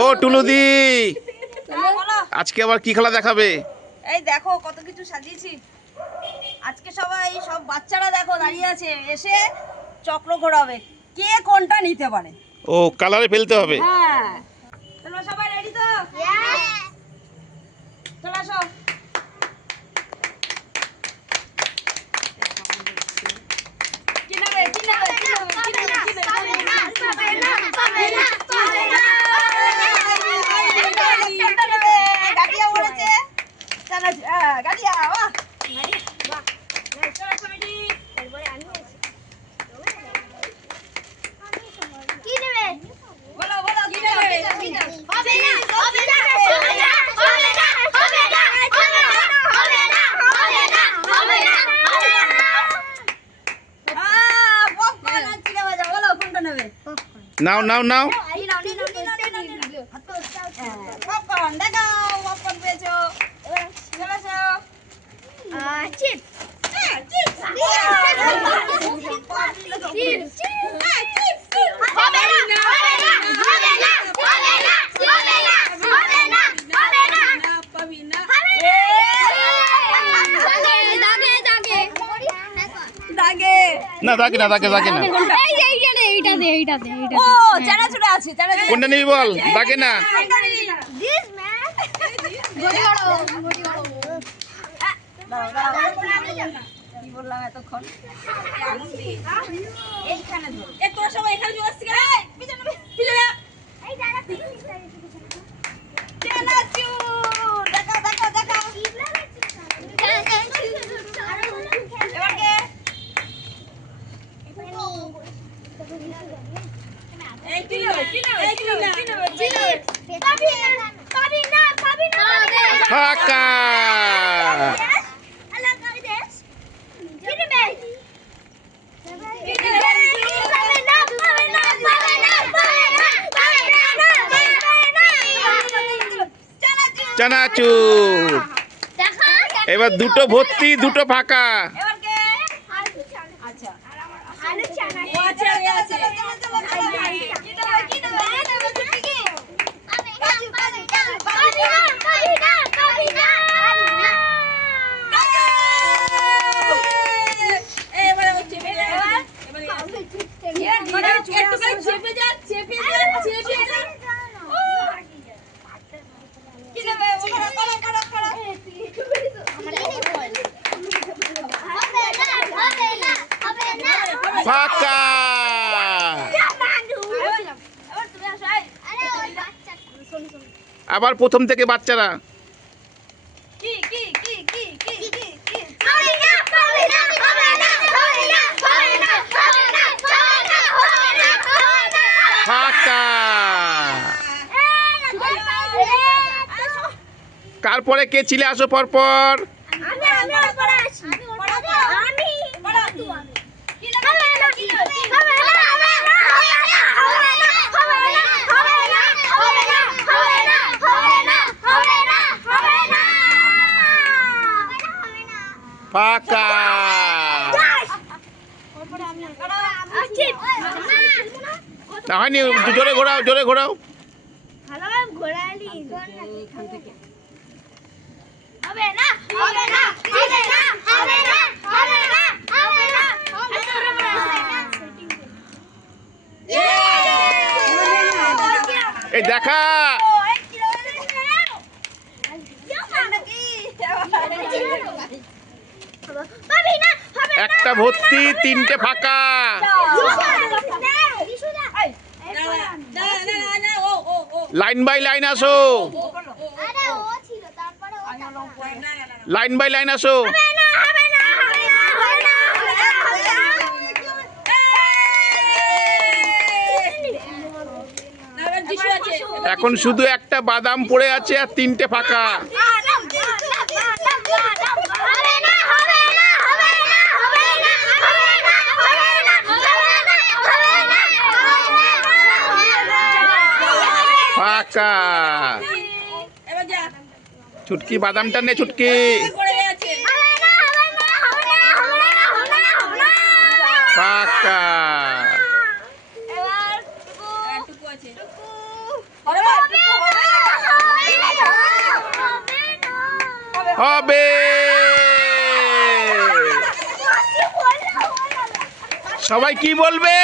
ও টুলুদি। হ্যাঁ, আজকে আবার কি খেলা দেখাবে? এই দেখো কত কিছু সাজিয়েছি। আজকে সবাই সব বাচ্চারা দেখো দাঁড়িয়ে আছে এসে চক্র ঘোরাবে। কে কোনটা নিতে পারে? ও কালারে ফেলতে হবে। হ্যাঁ। তোমরা সবাই রেডি তো? চলে আসো নাও নাও নাও পপকর্ন দেখাও পপকর্ন পেয়েছো চলে আসো হ্যাঁ, chips। না, পাবি না। দাগে। না তাকে না তাকে তাকে না ও চানাচুরে আছে চানাচুরে কোনটা নিবি বল তাকে না দাঁড়াও, দাঁড়াও। কি বললাম এতক্ষণ এইখানে ধরো। এ, তোরা সবাই এখানে চলে আসছিস কেন? এই, পিছনে, পিছনে। চানাচুর। দেখাও, দেখাও, দেখাও। এবার কে? এই, কি নেবে, কি নেবে, কি নেবে, কি নেবে, কি নেবে? ফাঁকা চানাচুর এবার দুটো ভর্তি দুটো ফাঁকা এবার কে? আচ্ছা। ও আছে, এ আছে। কি নেবে, কি নেবে, কি নেবে, তুমি কি? এই, এবারে ও চেপে যায়। এবারে এবারে একটুখানি চেপে যা, চেপে যা, চেপে যা। ও, কি নেবে? ওখানে করো, করো, করো। ফাঁকা। আবার প্রথম থেকে বাচ্চারা কি, কি, কি, কি, কি, কি, কি? ফাঁকা তারপরে কে ছিলে আসো পরপর কি নেবে, কি নেবে, কি নেবে? ফাঁকা না হয়নি জোরে ঘোরাও। জোরে ঘোরাও হবে না হবে না হবে না হবে না হবে না হবে না এই দেখা। একটা ভর্তি তিনটে ফাঁকা। লাইন বাই লাইন আসো। লাইন বাই লাইন আসো হবে না হবে না হবে না হবে না হবে না হবে না এখন শুধু একটা বাদাম পড়ে আছে আর তিনটে ফাঁকা। ফাঁকা। ছুটকি, বাদামটা নে ছুটকি। ফাঁকা। হবে সবাই কি বলবে